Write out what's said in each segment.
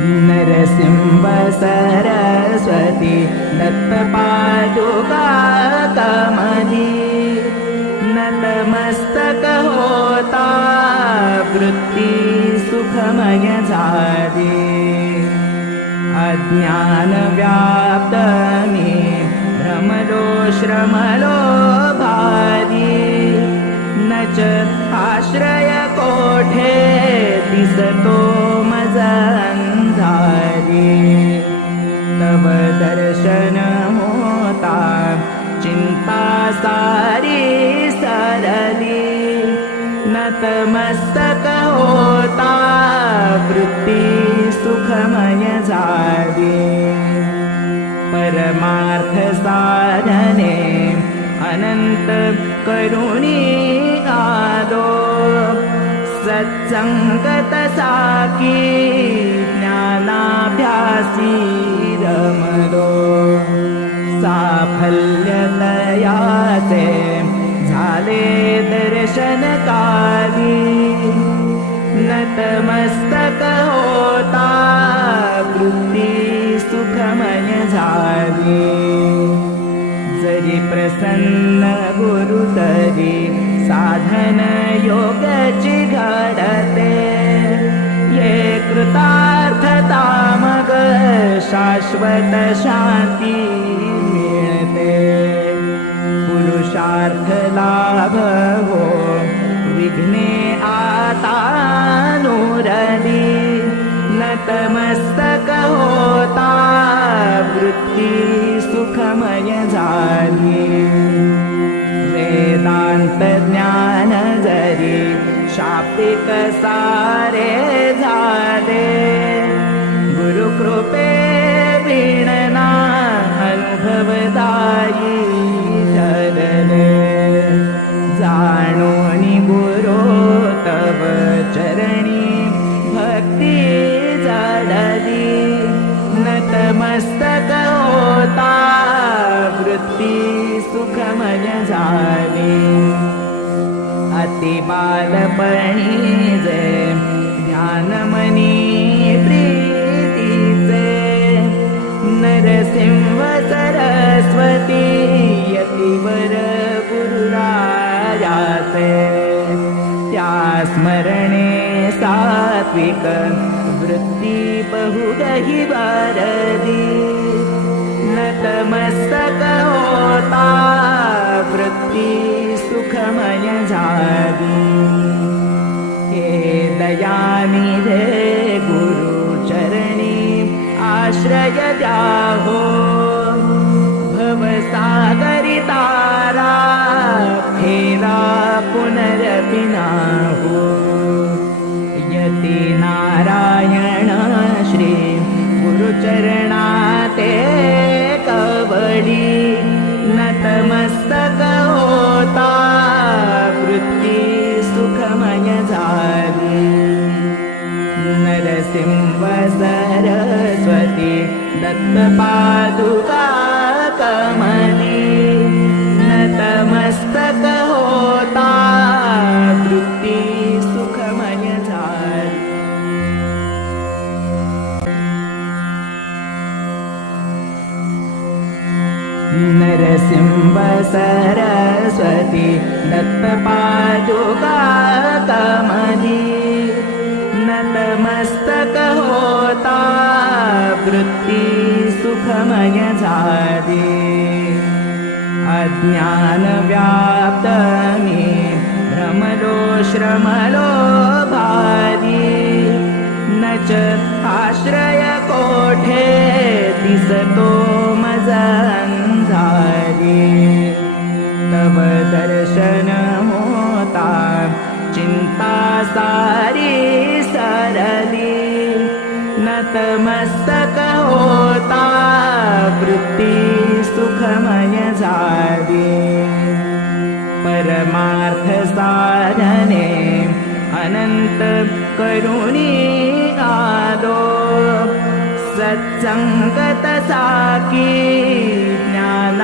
नरसिंह सरस्वती दत्तपादुका कमली नतमस्तक होता वृत्ति सुखमय जादे अज्ञान व्याप्तमे भ्रमलो श्रमलो भारी न च आश्रय नतमस्तक होता वृत्ति सुखमय जागे परमार्थ साधने अनन्त करुणी आदो। सत्सङ्गत साकी ज्ञानाभ्यासी रमदो। साफल्यतयाचे झाले दर्शनकाली प्रसन्न गुरु तरी साधन योगची घडते ये कृतार्थता मग शाश्वत शांती मिळते। पुरुषार्थ लाभ हो विघ्ने आता नूरली। नतमस्तक होता वृत्ती सुखमय झाली वेदांत ज्ञान जरी शापिक सारे झाले गुरुकृपे विणना अनुभव नतमस्तक होता वृत्ती सुखमय झाली अति बालपणी जे ज्ञानमनी प्रीतीचे नरसिंह सरस्वती यतिवर गुरुरायाचे त्या स्मरणे सात्विक बहुगही वरदी नतमस्तक होता वृत्ती सुखमय झाली हे दयानिधे गुरुचरणी आश्रय द्याहो भवसागरि तारा फेरा पुनरपिनाहो यति कवडी नतमस्तक होता वृत्ती सुखमय झाली। नरसिंह सरस्वती दत्तपादुका नरसिंह सरस्वती दत्तपादुका कमली नतमस्तक होता वृत्ती सुखमय झाली अज्ञान व्याप्तमे भ्रमलो श्रमलो भारी न च आश्रय कोठे दिसतो सुखमय झाली परमार्थ साधने अनन्त करुणी आदो। सत्सङ्गत साकी ज्ञानाभ्यासी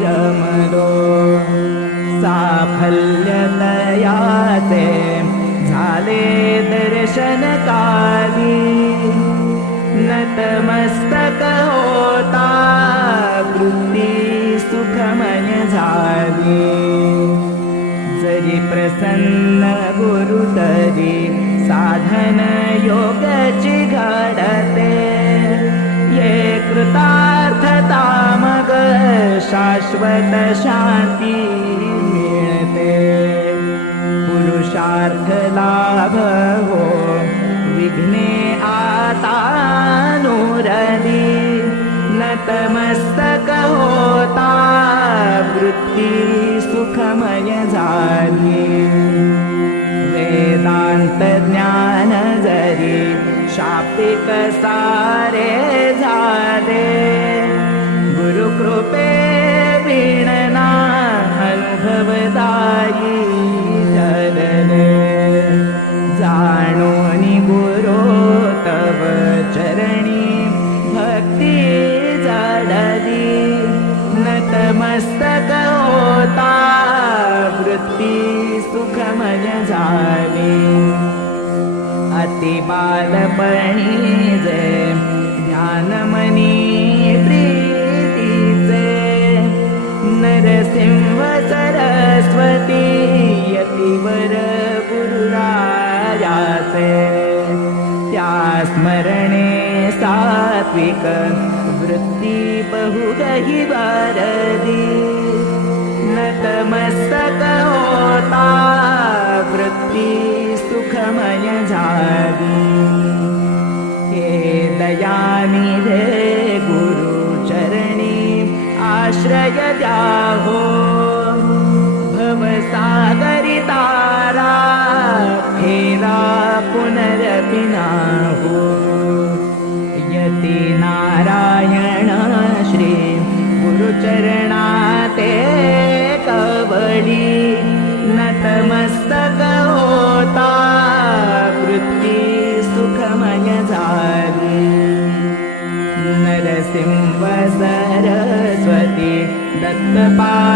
रमदो। साफल्यतयाचे झाले दर्शनकाली। नतमस्तक जरी प्रसन्न गुरु तरी साधन योगाची घडते. ये कृतार्थता मग शाश्वत शांती मिळते. पुरुषार्थ लाभ हो विघ्ने आता नुरली. नतमस्तक वेदांत ज्ञान जरी सारे झाले गुरुकृपे विणना अनुभवदायी वृत्ती सुखमय झाली अति बालपणी जे ज्ञानमनी प्रीतीचे. नरसिंह सरस्वती यतिवर गुरुरायाचे. त्या स्मरणे सात्विक वृत्ती बहुगही वारदी होता वृत्ती सुखमय झाली हे दयानिधे गुरुचरणी आश्रय द्याहो तारा फेरा पुनरपि नाहो। यति नारायण श्री गुरुचरणा होता वृत्ती सुखमय झाली नरसिंह सरस्वती दत्तपादुका